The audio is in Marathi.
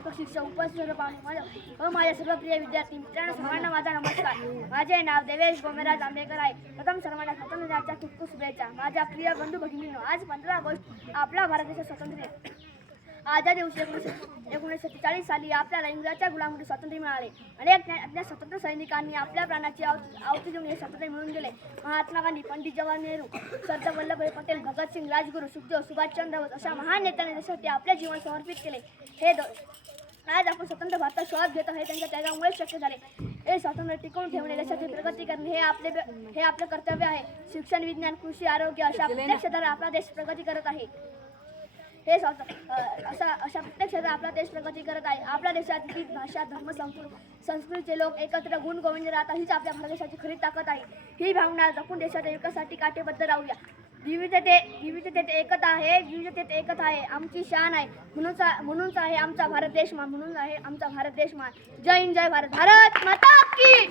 प्राध्यापक शिक्षक उपस्थित सर्व पाहुणे व माझ्या सर्व प्रिय विद्यार्थी मित्रांनो सर्वांना माझा नमस्कार. माझे नाव देवेश गोमेराज आंबेकर आहे. प्रथम सर्वांना स्वातंत्र्य दिनाच्या खूप खूप शुभेच्छा. माझ्या प्रिय बंधू भगिनींनो, आज 15 ऑगस्ट आपला भारत देश स्वातंत्र्य दिन. आजच्या दिवशी 1947 साली आपल्याला इंग्रजांच्या गुलामीतून स्वातंत्र्य मिळाले. अनेक स्वतंत्र सैनिकांनी आपल्या प्राणाची आहुती देऊन हे स्वातंत्र्य मिळवून दिले. महात्मा गांधी, पंडित जवाहरलाल नेहरू, सरदार वल्लभभाई पटेल, भगतसिंग, राजगुरू, सुखदेव, सुभाषचंद्र बोस अशा महान नेत्यांनी देशासाठी आपले जीवन समर्पित केले. आज आपण स्वतंत्र भारतात श्वास घेतो हे त्यांच्या त्यागामुळे शक्य झाले. हे स्वातंत्र्य टिकवून ठेवणे, देशाची प्रगती करणे हे आपले कर्तव्य आहे. शिक्षण, विज्ञान, कृषी, आरोग्य अशा प्रत्येक क्षेत्रात आपला देश प्रगती करत आहे. अशा प्रत्येक क्षेत्रात आपला देश प्रगती करत आहे. आपल्या देशात विविध भाषा, धर्म, संस्कृतीचे लोक एकत्र गुण गोविंद राहतात हीच आपल्या भारत देशाची खरी ताकद आहे. ही भावना जपून देशाच्या विकासासाठी काटेबद्ध राहूया. विविधतेत एकता आहे आमची शान आहे. म्हणूनच आहे आमचा भारत देश मान. जय हिंद, जय भारत. भारत माता की